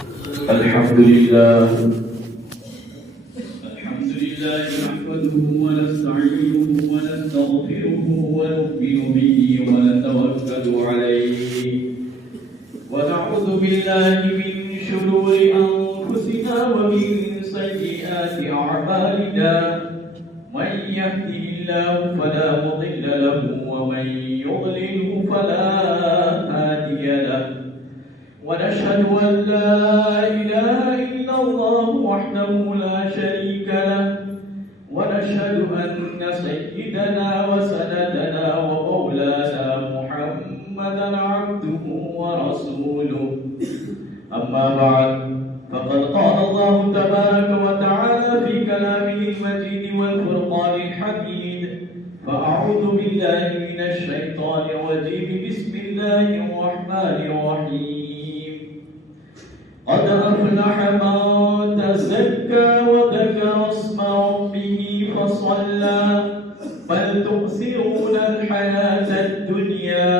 الحمد لله نحمده ونستعينه ونستغفره ونؤمن به ونتوكل عليه ونعوذ بالله من شرور أنفسنا ومن سيئات أعمالنا من يهده الله فلا مضل له ومن يضلله فلا هادي له ونشهد أن لا إله إلا الله وحده لا شريك له ونشهد أن سيدنا وسندنا ومولانا محمدا عبده ورسوله أما بعد فقد قال الله تبارك وتعالى في كلامه المجيد والفرقان الحميد فأعوذ بالله من الشيطان الرجيم بسم الله الرحمن الرحيم قد أفلح من تزكى وذكر اسم ربه فصلى بل تؤثرون الحياة الدنيا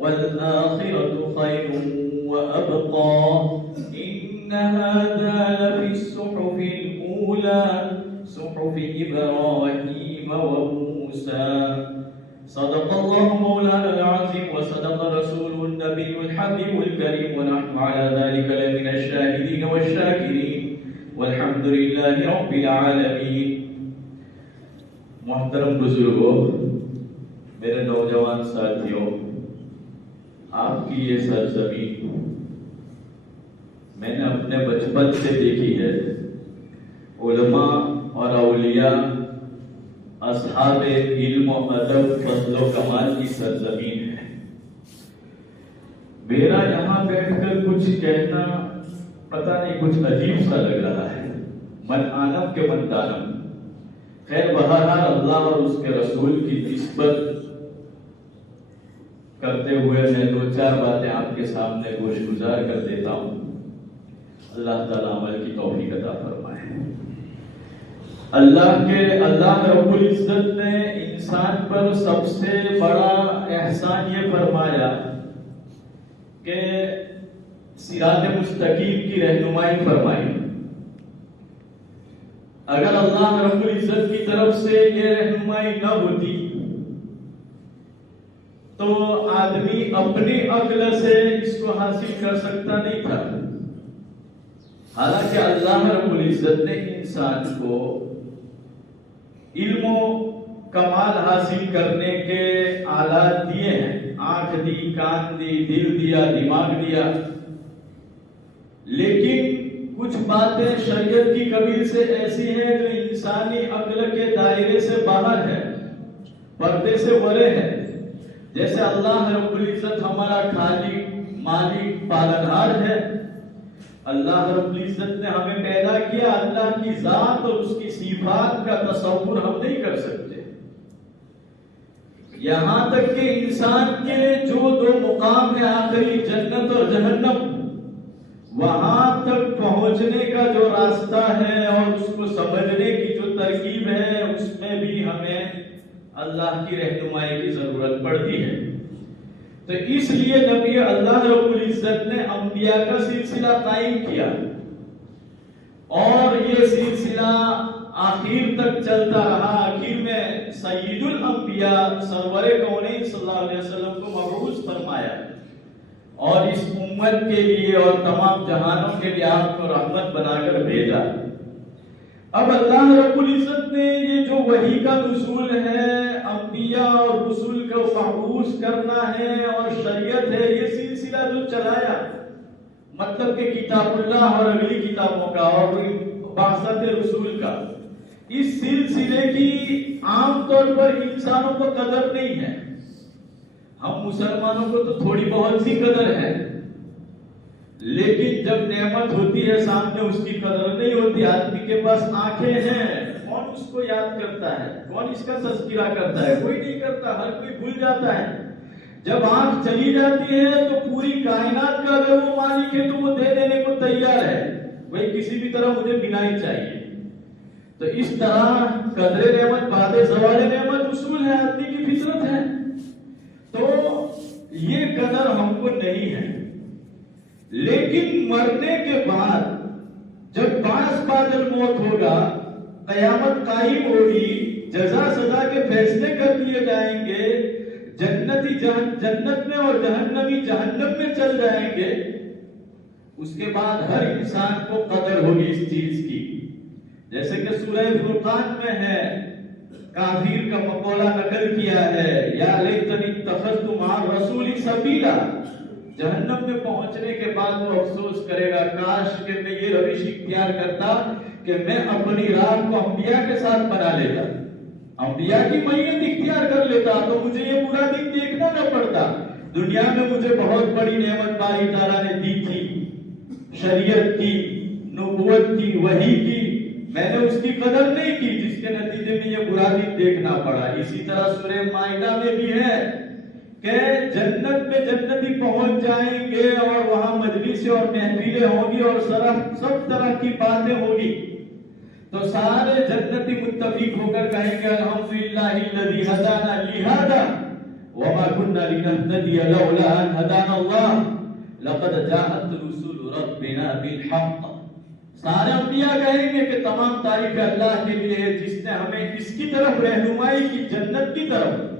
والآخرة خير وأبقى إن هذا لفي الصحف الأولى صحف إبراهيم وموسى صدق الله مولانا العظيم وصدق رسوله النبي الحبيب الكريم ونحن على ذلك لمن الشاهدين والشاكرين والحمد لله رب العالمين. محترم بزرگوں، میرے نوجوان ساتھیوں، آپ کی یہ سرزمین میں نے اپنے بچپن سے دیکھی ہے. علماء اور اولیاء، اصحاب علم و ادب، فضل و کمال کی سرزمین ہے. میرا یہاں بیٹھ کر کچھ کہنا پتہ نہیں کچھ عجیب سا لگ رہا ہے. من عالم کے من دانم. خیر بہرحال اللہ اور اس کے رسول کی نسبت کرتے ہوئے میں دو چار باتیں آپ کے سامنے گوش گزار کر دیتا ہوں. اللہ تعالیٰ عمل کی توفیق عطا فرمائے. اللہ رب العزت نے انسان پر سب سے بڑا احسان یہ فرمایا کہ صراط مستقیم کی رہنمائی فرمائی. اگر اللہ رب العزت کی طرف سے یہ رہنمائی نہ ہوتی تو آدمی اپنی عقل سے اس کو حاصل کر سکتا نہیں تھا. حالانکہ اللہ رب العزت نے انسان کو علم و کمال حاصل کرنے کے آلات دیے ہیں. آنکھ دی، کان دی، دل دیا، دماغ دیا. لیکن کچھ باتیں شریعت کی قبیل سے ایسی ہیں جو انسانی عقل کے دائرے سے باہر ہے، پردے سے ورے ہے. جیسے اللہ رب العزت ہمارا خالق، مالک، پالنہار ہے. اللہ رب العزت نے ہمیں پیدا کیا. اللہ کی ذات اور اس کی صفات کا تصور ہم نہیں کر سکتے. یہاں تک کہ انسان کے جو دو مقام ہیں، آخری جنت اور جہنم، وہاں تک پہنچنے کا جو راستہ ہے اور اس کو سمجھنے کی جو ترکیب ہے، اس میں بھی ہمیں اللہ کی رہنمائی کی ضرورت پڑتی ہے. تو اس لیے نبی اللہ رب العزت نے انبیاء کا سلسلہ قائم کیا اور یہ سلسلہ آخر تک چلتا رہا. آخر میں سید الانبیاء سرور کونین صلی اللہ علیہ وسلم کو مبعوث فرمایا اور اس امت کے لیے اور تمام جہانوں کے لیے آپ کو رحمت بنا کر بھیجا. اب اللہ رب العزت نے یہ جو وحی کا نزول ہے، انبیاء اور رسول کو مبعوث کرنا ہے اور شریعت ہے، یہ سلسلہ جو چلایا، مطلب کہ کتاب اللہ اور اگلی کتابوں کا اور بعثت رسول کا، اس سلسلے کی عام طور پر انسانوں کو قدر نہیں ہے. ہم مسلمانوں کو تو تھوڑی بہت سی قدر ہے، لیکن جب نعمت ہوتی ہے سامنے اس کی قدر نہیں ہوتی. آدمی کے پاس آنکھیں ہیں، کون اس کو یاد کرتا ہے؟ کون اس کا تذکرہ کرتا ہے؟ کوئی نہیں کرتا. ہر کوئی بھول جاتا ہے. جب آنکھ چلی جاتی ہے تو پوری کائنات کا اگر وہ مالک ہے تو وہ دے دینے کو تیار ہے. وہی کسی بھی طرح مجھے بنا ہی چاہیے. تو اس طرح قدر نعمت بعد زوال نعمت اصول ہے، آدمی کی فطرت ہے. تو یہ قدر ہم کو نہیں ہے. لیکن مرنے کے بعد جب باس بعد الموت ہوگا، قیامت قائم ہوگی، جزا سزا کے فیصلے کر دیے جائیں گے، جنتی جنت میں اور جہنمی جہنم میں چل جائیں گے، اس کے بعد ہر انسان کو قدر ہوگی اس چیز کی. جیسے کہ سورہ فرقان میں ہے، کافر کا مقولہ نقل کیا ہے، یا لیتنی اتخذت مع الرسول سبیلا. جہنم میں پہنچنے کے بعد وہ افسوس کرے گا، کاش کہ میں یہ روش اختیار کرتا کہ میں اپنی راہ کو انبیاء کے ساتھ بنا لیتا، انبیاء کی میت اختیار کر لیتا تو مجھے یہ برا دن دیکھنا نہ پڑتا. دنیا میں مجھے بہت بڑی نعمت باری تعالیٰ نے دی تھی، شریعت کی، نبوت کی، وحی کی، میں نے اس کی قدر نہیں کی، جس کے نتیجے میں یہ برا دن دیکھنا پڑا. اسی طرح سورہ مائدہ میں بھی ہے کہ جنت میں جنتی پہنچ جائیں گے اور وہاں مجلس اور محفلیں ہوں گی اور سب طرح کی باتیں ہوگی، تو سارے جنتی متفق ہو کر کہیں گے الحمدللہ الذی ہدانا لہذا وما كنا لنهتدی لولا ان ہدانا اللہ لقد جاءت رسول ربنا بالحق. سارے انبیاء کہیں گے کہ تمام تعریف اللہ کے لیے ہے جس نے ہمیں اس کی طرف رہنمائی کی، جنت کی طرف،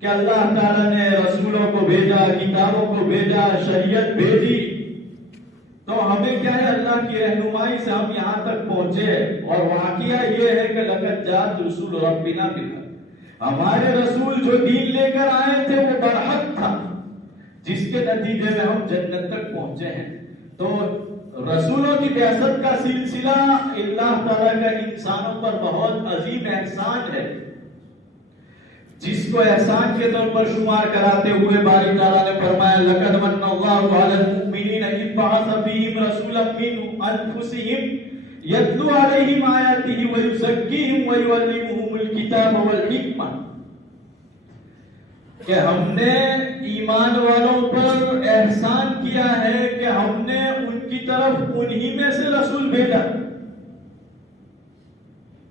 کہ اللہ تعالیٰ نے رسولوں کو بھیجا، کتابوں کو بھیجا، شریعت بھیجی، تو ہمیں کیا ہے، اللہ کی رہنمائی سے ہم یہاں تک پہنچے. اور واقعہ یہ ہے کہ لقد جاءت رسول ربنا بالحق، ہمارے رسول جو دین لے کر آئے تھے وہ برحق تھا، جس کے نتیجے میں ہم جنت تک پہنچے ہیں. تو رسولوں کی بعثت کا سلسلہ اللہ تعالیٰ کا انسانوں پر بہت عظیم احسان ہے، جس کو احسان کے طور پر شمار کراتے ہوئے باری تعالیٰ نے فرمایا لقد من اللہ علی المؤمنین اذ بعث فیہم رسولا من انفسہم یتلو علیہم آیاتہ ویزکیہم ویعلمہم الکتاب والحکمہ، کہ ہم نے ایمان والوں پر احسان کیا ہے کہ ہم نے ان کی طرف انہی میں سے رسول بھیجا.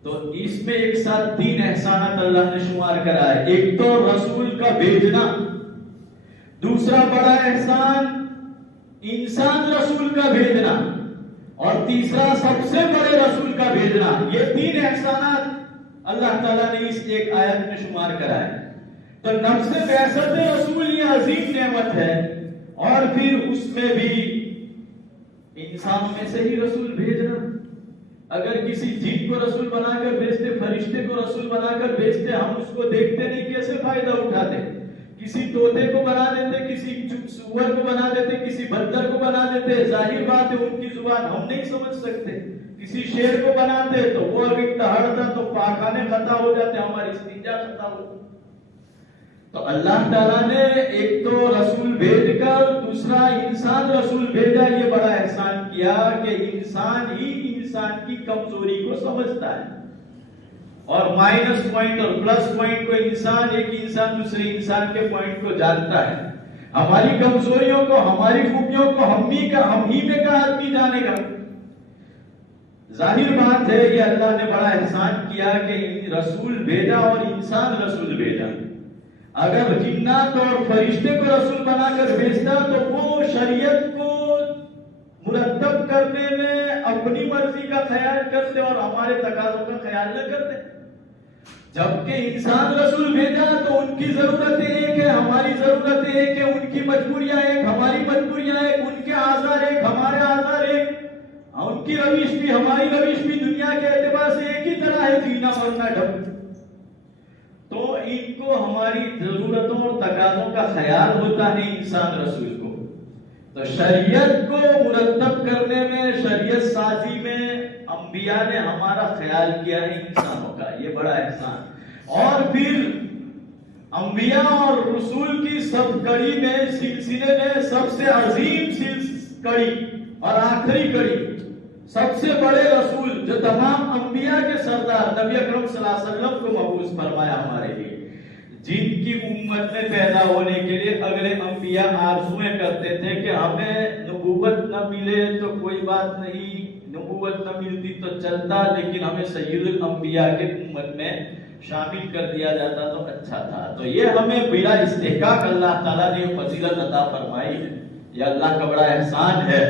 تو اس میں ایک ساتھ تین احسانات اللہ نے شمار کرائے. ایک تو رسول کا بھیجنا، دوسرا بڑا احسان انسان رسول کا بھیجنا، اور تیسرا سب سے بڑے رسول کا بھیجنا. یہ تین احسانات اللہ تعالیٰ نے اس ایک آیت میں شمار کرائے. تو نفس بعثت رسول یہ عظیم نعمت ہے، اور پھر اس میں بھی انسانوں میں سے ہی رسول بھیجنا. اگر کسی جن کو رسول بنا کر بھیجتے، فرشتے کو رسول بنا کر بھیجتے، ہم اس کو دیکھتے نہیں، کیسے فائدہ اٹھاتے؟ کسی طوطے کو بنا دیتے، کسی سور کو بنا دیتے، کسی بندر کو بنا دیتے، ظاہر بات ہے ان کی زبان ہم نہیں سمجھ سکتے. کسی شیر کو بناتے تو وہ اگر دہڑتا تو پاخانے خطا ہو جاتے، ہماری استنجا خطا ہو. تو اللہ تعالیٰ نے ایک تو رسول بھیج کر دوسرا انسان رسول بھیجا، یہ بڑا احسان کیا کہ انسان ہی انسان کی کمزوری کو سمجھتا ہے، اور مائنس پوائنٹ اور پلس پوائنٹ کو ایک انسان دوسرے انسان کے پوائنٹ کو جانتا ہے. ہماری کمزوریوں کو، ہماری خوبیوں کو ہم ہی میں کا آدمی جانے گا. ظاہر بات ہے یہ اللہ نے بڑا احسان کیا کہ رسول بھیجا اور انسان رسول بھیجا. اگر جنات اور فرشتے کو رسول بنا کر بھیجتا تو وہ شریعت کو مرتب کرنے میں اپنی مرضی کا خیال کرتے اور ہمارے تقاضوں کا خیال نہ کرتے. جبکہ انسان رسول بھیجا تو ان کی ضرورتیں ایک ہے، ہماری ضرورتیں ایک ہے، ان کی مجبوریاں ایک، ہماری مجبوریاں ایک، ان کے آزار ایک، ہمارے آزار ایک، ان کی روش بھی ہماری روش بھی دنیا کے اعتبار سے ایک ہی طرح ہے، جینا مرنا ڈھب. تو ان کو ہماری ضرورتوں اور تقاضوں کا خیال ہوتا ہے انسان رسول کو. تو شریعت کو مرتب کرنے میں، شریعت سازی میں انبیاء نے ہمارا خیال کیا ہے انسانوں کا، یہ بڑا احسان. اور پھر انبیاء اور رسول کی سب کڑی میں، سلسلے میں سب سے عظیم کڑی اور آخری کڑی، سب سے بڑے رسول جو تمام انبیاء کے سردار نبی اکرم صلی اللہ علیہ وسلم کو مبعوث فرمایا ہمارے لیے، جن کی امت میں پیدا ہونے کے لیے اگلے انبیاء آرزویں کرتے تھے کہ ہمیں نبوت نہ ملے تو کوئی بات نہیں، نبوت نہ ملتی تو چلتا، لیکن ہمیں سید الانبیاء کے امت میں شامل کر دیا جاتا تو اچھا تھا. تو یہ ہمیں بلا استحقاق اللہ تعالیٰ نے فضیلت عطا فرمائی ہے. یہ اللہ کا بڑا احسان ہے۔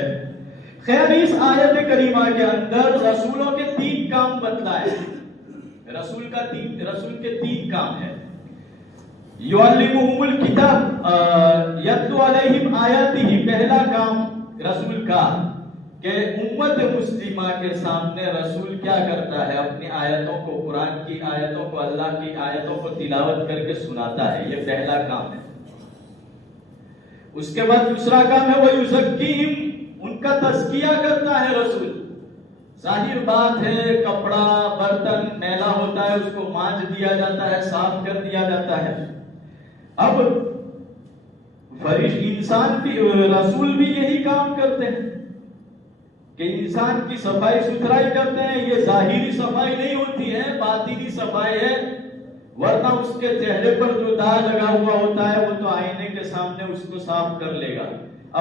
خیر، اس آیت کریمہ کے اندر رسولوں کے 3 کام بتلائے۔ رسول کے 3 کام ہیں۔ یعلمہم الکتاب یتلو علیہم آیاتہ، پہلا کام رسول کا کہ امت مسلمہ کے سامنے رسول کیا کرتا ہے، اپنی آیتوں کو، قرآن کی آیتوں کو، اللہ کی آیتوں کو تلاوت کر کے سناتا ہے، یہ پہلا کام ہے۔ اس کے بعد دوسرا کام ہے وَيُزَكِّيهِمْ، ان کا تزکیہ کرتا ہے رسول۔ ظاہر بات ہے، کپڑا برتن میلا ہوتا ہے، اس کو مانج دیا جاتا ہے، صاف کر دیا جاتا ہے۔ اب انسان بھی، رسول بھی یہی کام کرتے ہیں کہ انسان کی صفائی ستھرائی کرتے ہیں۔ یہ ظاہری صفائی نہیں ہوتی ہے، باطنی صفائی ہے، ورنہ اس کے چہرے پر جو داغ لگا ہوا ہوتا ہے وہ تو آئینے کے سامنے اس کو صاف کر لے گا،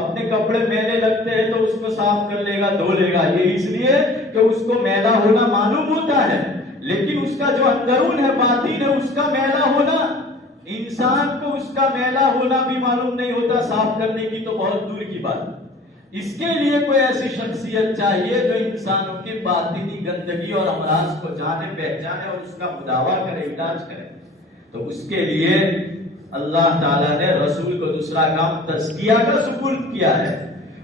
اپنے کپڑے میلے لگتے ہیں تو اس کو صاف کر لے گا، دھو لے گا، یہ اس لیے کہ اس کو میلا ہونا معلوم ہوتا ہے، لیکن اس کا جو اندرون ہے، باطن ہے، اس کا میلا ہونا، انسان کو اس کا میلا ہونا بھی معلوم نہیں ہوتا، صاف کرنے کی تو بہت دور کی بات۔ اس کے لیے کوئی ایسی شخصیت چاہیے جو انسانوں کی باطنی گندگی اور امراض کو جانے، پہچانے اور اس کا مداوا کرے، علاج کرے۔ تو اس کے لیے اللہ تعالیٰ نے رسول کو دوسرا کام تزکیہ کا سپرد کیا ہے،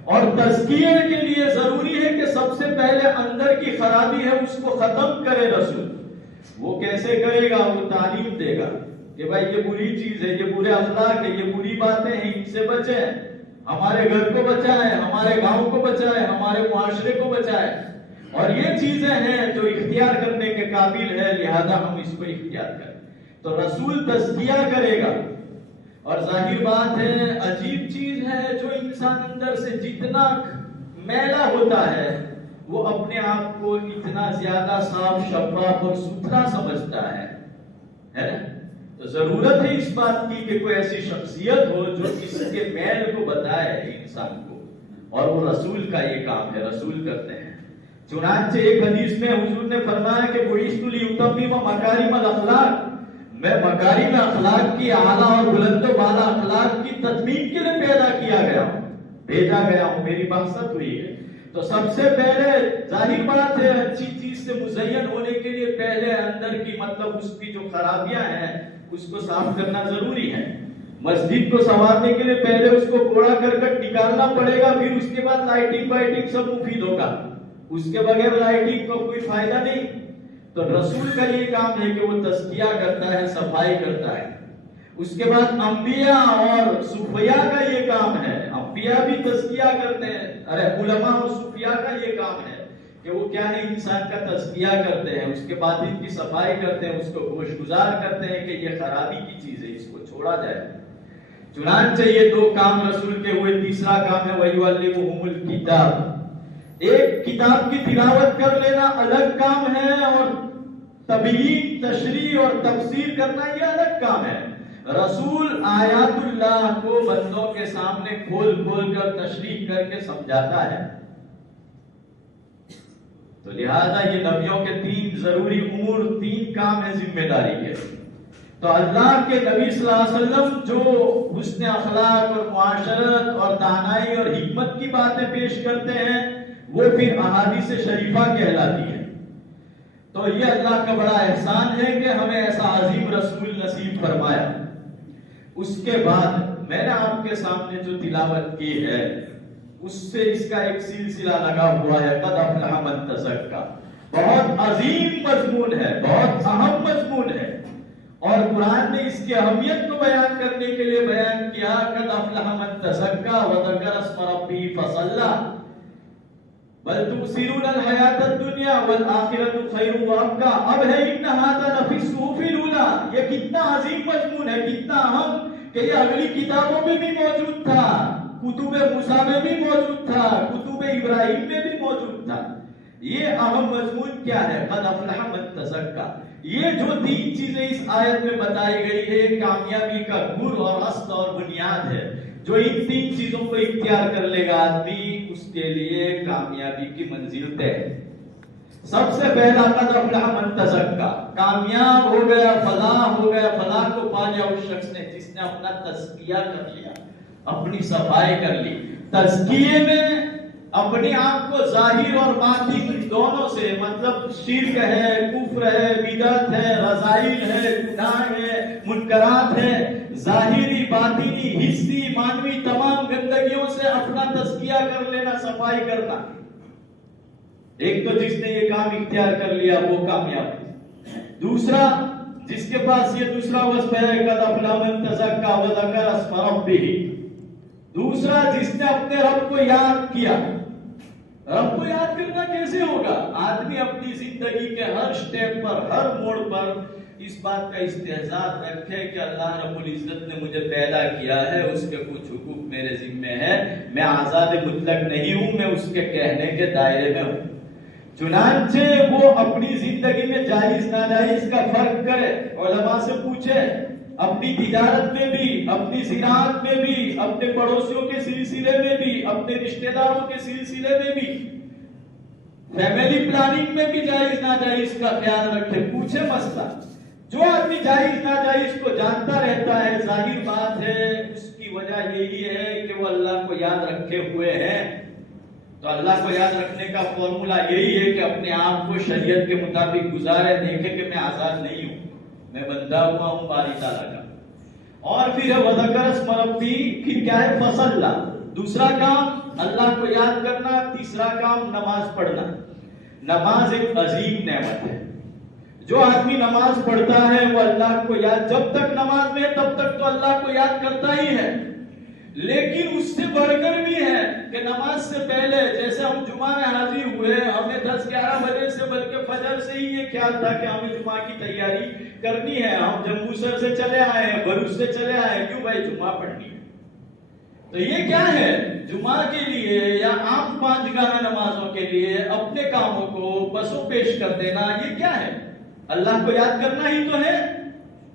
اور تزکیے کے لیے ضروری ہے کہ سب سے پہلے اندر کی خرابی ہے اس کو ختم کرے رسول۔ وہ کیسے کرے گا؟ وہ تعلیم دے گا کہ بھائی یہ بری چیز ہے، یہ برے اخلاق ہے، یہ بری باتیں ہیں، ان سے بچیں، ہمارے گھر کو بچائیں، ہمارے گاؤں کو بچائیں، ہمارے معاشرے کو بچائیں، اور یہ چیزیں ہیں جو اختیار کرنے کے قابل ہے، لہذا ہم اس کو اختیار کریں۔ تو رسول تزکیہ کرے گا، اور ظاہر بات ہے، عجیب چیز ہے، جو انسان اندر سے جتنا میلا ہوتا ہے وہ اپنے آپ کو اتنا زیادہ صاف، شفاف اور ستھرا سمجھتا ہے۔ تو ضرورت ہے اس بات کی کہ کوئی ایسی شخصیت ہو جو اس کے میل کو بتائے انسان کو، اور وہ رسول کا یہ کام ہے، رسول کرتے ہیں۔ چنانچہ ایک حدیث میں حضور نے فرمایا کہ بُعِثْتُ لِأُتَمِّمَ مَكَارِمَ الْأَخْلَاقِ، میں مکارم اخلاق کی، اعلیٰ اور بلند و بالا اخلاق کی تتمیم کے لیے پیدا کیا گیا ہوں، بھیجا گیا ہوں، میری مقصد ہوئی ہے۔ تو سب سے پہلے ظاہر بات ہے، اچھی چیز سے مزین ہونے کے لیے پہلے اندر کی، مطلب اس کی جو خرابیاں ہیں اس کو صاف کرنا ضروری ہے۔ مسجد کو سنوارنے کے لیے پہلے اس کو کوڑا کرکٹ نکالنا پڑے گا، پھر اس کے بعد لائٹنگ وائٹنگ سب مفید ہوگا، اس کے بغیر لائٹنگ کو کوئی فائدہ نہیں۔ تو رسول کا یہ کام ہے کہ وہ تزکیہ کرتا ہے، صفائی کرتا ہے۔ اس کے بعد انبیاء اور صوفیاء کا یہ کام ہے، انبیاء بھی تزکیہ کرتے ہیں، علماء اور صوفیاء کا یہ کام ہے کہ وہ کیا ہے، انسان کا تزکیہ کرتے ہیں، اس کے بعد ان کی صفائی کرتے ہیں، اس کو گوشگزار کرتے ہیں کہ یہ خرابی کی چیز ہے، اس کو چھوڑا جائے۔ چنانچہ یہ 2 کام رسول کے ہوئے۔ تیسرا کام ہے وَيُعَلِّمُهُمُ الْكِتَابَ، ایک کتاب کی تلاوت کر لینا الگ کام ہے، اور تبیین، تشریح اور تفسیر کرنا یہ الگ کام ہے۔ رسول آیات اللہ کو بندوں کے سامنے کھول کھول کر تشریح کر کے سمجھاتا ہے۔ تو لہذا یہ نبیوں کے 3 ضروری امور، 3 کام ہے ذمہ داری کے۔ تو اللہ کے نبی صلی اللہ علیہ وسلم جو حسن اخلاق اور معاشرت اور دانائی اور حکمت کی باتیں پیش کرتے ہیں، وہ پھر احادیث شریفہ کہلاتی ہے۔ تو یہ اللہ کا بڑا احسان ہے کہ ہمیں ایسا عظیم رسول نصیب فرمایا۔ اس کے بعد میں نے آپ کے سامنے جو تلاوت کی ہے اس سے اس کا ایک سلسلہ لگا ہوا ہے، قد افلح من تزکا، بہت عظیم مضمون ہے، بہت اہم مضمون ہے، اور قرآن نے اس کی اہمیت کو بیان کرنے کے لیے بیان کیا، قد افلح من تزکا وذکر اسم ربہ فصلی بل تؤثرون الحیاۃ الدنیا والآخرۃ خیر وابقی۔ اب ہے ان ھذا لفی الصحف الاولی، یہ کتنا عظیم مضمون ہے، کتنا اہم کہ یہ اگلی کتابوں میں بھی موجود تھا، کتب موسیٰ میں بھی موجود تھا، کتب ابراہیم میں بھی موجود تھا۔ یہ اہم مضمون کیا ہے؟ قد افلح من تزکا۔ یہ جو 3 چیزیں اس آیت میں بتائی گئی ہے، کامیابی کا گھر اور اصل اور بنیاد ہے۔ جو ان 3 چیزوں کو اختیار کر لے گا آدمی، اس کے لیے کامیابی کی منزل طے ہے۔ سب سے پہلا قد افلح من تزکا، کامیاب ہو گیا، فلاح ہو گیا، فلاح کو پا لیا اس شخص نے جس نے اپنا تزکیہ کر لیا، اپنی صفائی کر لی۔ تزکیے میں اپنے آپ کو ظاہر اور باطن دونوں سے، مطلب شرک ہے، کفر ہے، بدعت ہے، رذائل ہے، گناہ ہے، منکرات ہے، ظاہری باطنی حسی مانوی تمام گندگیوں سے اپنا تزکیہ کر لینا، صفائی کرنا۔ ایک تو جس نے یہ کام اختیار کر لیا وہ کامیاب۔ دوسرا جس کے پاس یہ دوسرا وصف ہے، قد افلح من تزکا وذکر اسم ربہ، دوسرا جس نے اپنے رب کو یاد کیا۔ رب کو یاد کرنا کیسے ہوگا؟ آدمی اپنی زندگی کے ہر سٹیپ پر، ہر موڑ پر اس بات کا استحضار رکھے کہ اللہ رب العزت نے مجھے پیدا کیا ہے، اس کے کچھ حقوق میرے ذمہ ہے، میں آزاد مطلق نہیں ہوں، میں اس کے کہنے کے دائرے میں ہوں۔ چنانچہ وہ اپنی زندگی میں جائز ناجائز کا فرق کرے، علماء سے پوچھے، اپنی تجارت میں بھی، اپنی زراعت میں بھی، اپنے پڑوسیوں کے سلسلے میں بھی، اپنے رشتہ داروں کے سلسلے میں بھی، فیملی پلاننگ میں بھی جائز ناجائز کا خیال رکھے، پوچھے مسئلہ۔ جو آدمی جائز ناجائز کو جانتا رہتا ہے، ظاہر بات ہے اس کی وجہ یہی ہے کہ وہ اللہ کو یاد رکھے ہوئے ہیں۔ تو اللہ کو یاد رکھنے کا فارمولا یہی ہے کہ اپنے آپ کو شریعت کے مطابق گزارے، دیکھے کہ میں آزاد نہیں ہوں، میں بندہ ہوا ہوں باری تعالیٰ کا۔ اور پھر ہے وذکر اسم ربہ، پھر کیا ہے؟ فصلی، دوسرا کام اللہ کو یاد کرنا، تیسرا کام نماز پڑھنا۔ نماز ایک عظیم نعمت ہے۔ جو آدمی نماز پڑھتا ہے وہ اللہ کو یاد، جب تک نماز میں تب تک تو اللہ کو یاد کرتا ہی ہے، لیکن اس سے بڑھ کر بھی ہے کہ نماز سے پہلے جیسے ہم جمعہ میں حاضر ہوئے، ہمیں 10-11 بجے سے بلکہ فجر سے ہی یہ خیال تھا کہ ہمیں جمعہ کی تیاری کرنی ہے، ہم جموں سر سے چلے آئے ہیں، بھروچ سے چلے آئے ہیں، کیوں بھائی؟ جمعہ پڑھنی ہے۔ تو یہ کیا ہے؟ جمعہ کے لیے یا عام 5 گاہ نمازوں کے لیے اپنے کاموں کو پسو پیش کر دینا، یہ کیا ہے؟ اللہ کو یاد کرنا ہی تو ہے۔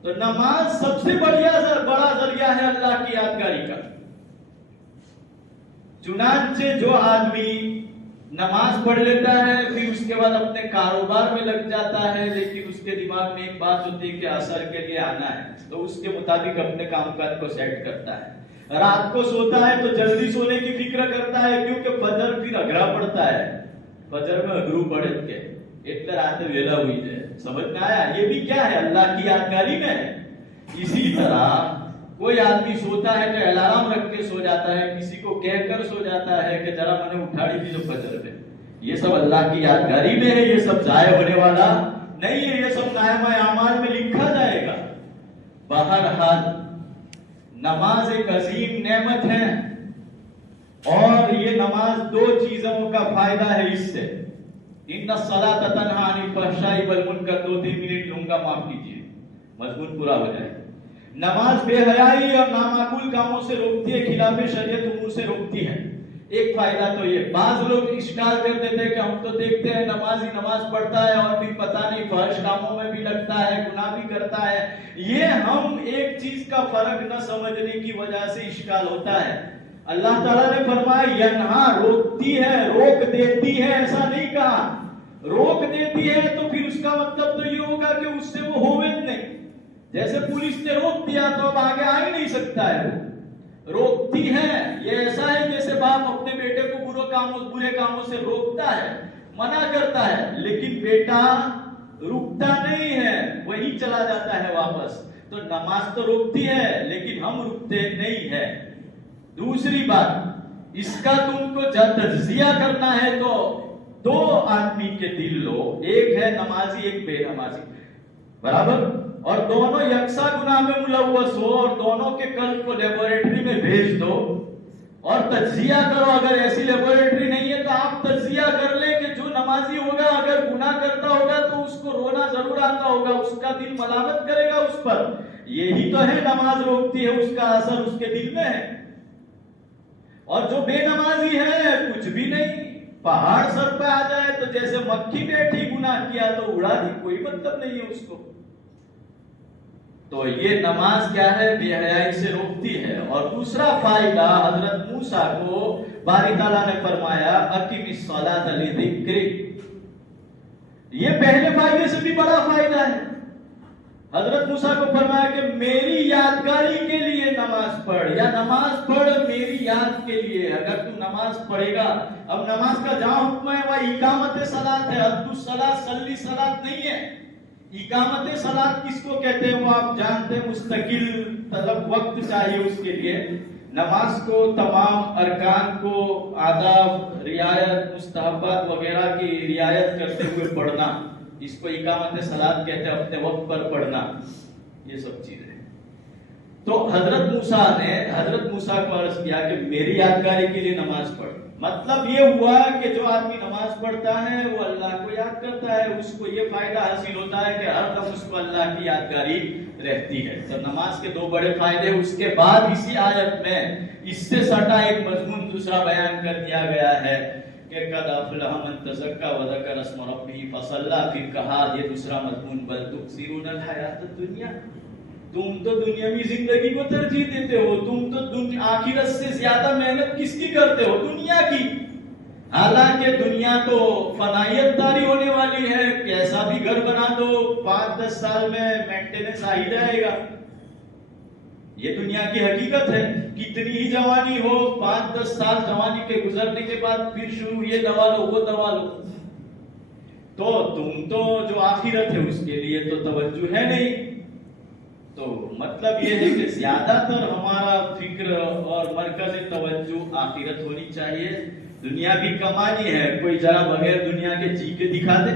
تو نماز سب سے بڑا ذریعہ ہے اللہ کی یادگاری کا۔ چنانچہ جو آدمی نماز پڑھ لیتا ہے پھر اس کے بعد اپنے کاروبار میں لگ جاتا ہے، لیکن اس کے دماغ میں ایک بات ہوتی ہے کہ اثر کے لیے آنا ہے، تو اس کے مطابق اپنے کام کاج کو سیٹ کرتا ہے۔ رات کو سوتا ہے تو جلدی سونے کی فکر کرتا ہے، کیونکہ فجر پھر اگرا پڑتا ہے، فجر میں اگرو پڑت کے اتنے رات ویلا ہوئی جائے۔ سمجھ میں آیا؟ یہ بھی کیا ہے؟ اللہ کی یادگاری میں ہے۔ اسی طرح کوئی آدمی سوتا ہے تو الارم رکھ کے سو جاتا ہے، کسی کو کہہ کر سو جاتا ہے کہ ذرا میں نے اٹھاڑی تھی جو فجر میں، یہ سب اللہ کی یادگاری میں ہے، یہ سب ضائع ہونے والا نہیں ہے، یہ سب نامہ اعمال میں لکھا جائے گا۔ بہرحال نماز ایک عظیم نعمت ہے، اور یہ نماز 2 چیزوں کا فائدہ ہے اس سے۔ ان الصلاۃ تنہی عن الفحشاء والمنکر، 2-3 منٹ لوں گا، معاف کیجیے، مضمون پورا ہو جائے۔ نماز بے حیائی اور نامعقول کاموں سے روکتی ہے، خلاف شریعت امور سے روکتی ہے۔ ایک فائدہ تو یہ، بعض لوگ اشکال کر دیتے کہ ہم تو دیکھتے ہیں نمازی نماز پڑھتا ہے اور پھر پتہ نہیں فحش کاموں میں بھی لگتا ہے، گناہ بھی کرتا ہے۔ یہ ہم ایک چیز کا فرق نہ سمجھنے کی وجہ سے اشکال ہوتا ہے۔ اللہ تعالیٰ نے فرمایا ینہا، روکتی ہے، روک دیتی ہے، ایسا نہیں کہا۔ روک دیتی ہے تو پھر اس کا مطلب تو یہ ہوگا کہ اس سے وہ ہوئے نہیں، جیسے پولیس نے روک دیا تو اب آگے آ ہی نہیں سکتا ہے۔ روکتی ہے، یہ ایسا ہے جیسے باپ اپنے بیٹے کو برے کاموں سے روکتا ہے، منع کرتا ہے، لیکن بیٹا رکتا نہیں ہے، وہی چلا جاتا ہے واپس۔ تو نماز تو روکتی ہے لیکن ہم رکتے نہیں ہیں۔ دوسری بات، اس کا تم کو جب تجزیہ کرنا ہے تو 2 آدمی کے دل لو، ایک ہے نمازی ایک بے نمازی، برابر، اور دونوں یکساں گناہ میں ملوث ہو، اور دونوں کے قلب کو لیبوریٹری میں بھیج دو اور تجزیہ کرو۔ اگر ایسی لیبوریٹری نہیں ہے تو آپ تجزیہ کر لیں کہ جو نمازی ہوگا اگر گناہ کرتا ہوگا تو اس کو رونا ضرور آتا ہوگا، اس کا دل ملامت کرے گا اس پر۔ یہی تو ہے نماز روکتی ہے، اس کا اثر اس کے دل میں ہے۔ اور جو بے نمازی ہے کچھ بھی نہیں، پہاڑ سر پہ آ جائے تو جیسے مکھی بیٹھی، گناہ کیا تو اڑا دی، کوئی مطلب نہیں ہے اس کو۔ تو یہ نماز کیا ہے؟ بے حیائی سے روکتی ہے۔ اور دوسرا فائدہ حضرت موسیٰ کو باری تعالیٰ نے فرمایا اقیم الصلاۃ لذکری، یہ پہلے فائدے سے بھی بڑا فائدہ ہے۔ حضرت موسیٰ کو فرمایا کہ میری یادگاری کے لیے نماز پڑھ، یا نماز پڑھ میری یاد کے لیے اگر تم نماز پڑھے گا. اب نماز کا جہاں حکم ہے وہ اقامت صلاۃ ہے، حد الصلاۃ صلی صلاۃ نہیں ہے. اقامت صلاۃ کس کو کہتے ہیں وہ آپ جانتے ہیں، مستقل طلب وقت چاہیے اس کے لیے. نماز کو تمام ارکان کو آداب، رعایت، مستحبات وغیرہ کی رعایت کرتے ہوئے پڑھنا، اس کو اقامت صلاۃ کہتے ہیں، اپنے وقت پر پڑھنا، یہ سب چیزیں. تو حضرت موسیٰ کو عرض کیا کہ میری یادگاری کے لیے نماز پڑھ. مطلب یہ ہوا کہ جو آدمی نماز پڑھتا ہے وہ اللہ کو یاد کرتا ہے، اس کو یہ فائدہ حاصل ہوتا ہے کہ ہر دم اس کو اللہ کی یادگاری رہتی ہے. تو نماز کے دو بڑے فائدے. اس کے بعد اسی آیت میں اس سے سٹا ایک مضمون دوسرا بیان کر دیا گیا ہے کہ قد افلح من تزکا وذکر اسم ربہ فصلی. پھر کہا یہ دوسرا مضمون بل تؤثرون الحیاۃ الدنیا، تم تو دنیاوی زندگی کو ترجیح دیتے ہو، تم تو آخرت سے زیادہ محنت کس کی کرتے ہو؟ دنیا کی. حالانکہ دنیا تو فنائیت داری ہونے والی ہے، کیسا بھی گھر بنا دو 5-10 سال میں مینٹیننس آ ہی جائے گا. یہ دنیا کی حقیقت ہے. کتنی ہی جوانی ہو، 5-10 سال جوانی کے گزرنے کے بعد پھر شروع یہ دوا لو وہ دوا لو. تو تم تو جو آخرت ہے اس کے لیے تو توجہ ہے نہیں. تو مطلب یہ ہے کہ زیادہ تر ہمارا فکر اور مرکز توجہ آخرت ہونی چاہیے. دنیا بھی کمانی ہے، کوئی ذرا بغیر دنیا کے جی کے دکھا دے،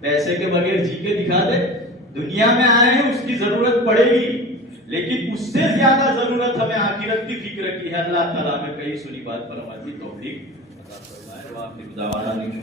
پیسے کے بغیر جی کے دکھا دے. دنیا میں آئے ہیں اس کی ضرورت پڑے گی، لیکن اس سے زیادہ ضرورت ہمیں آخرت کی فکر کی ہے. اللہ تعالیٰ میں کئی سنی بات پر ہماری توفیق عطا فرمائے.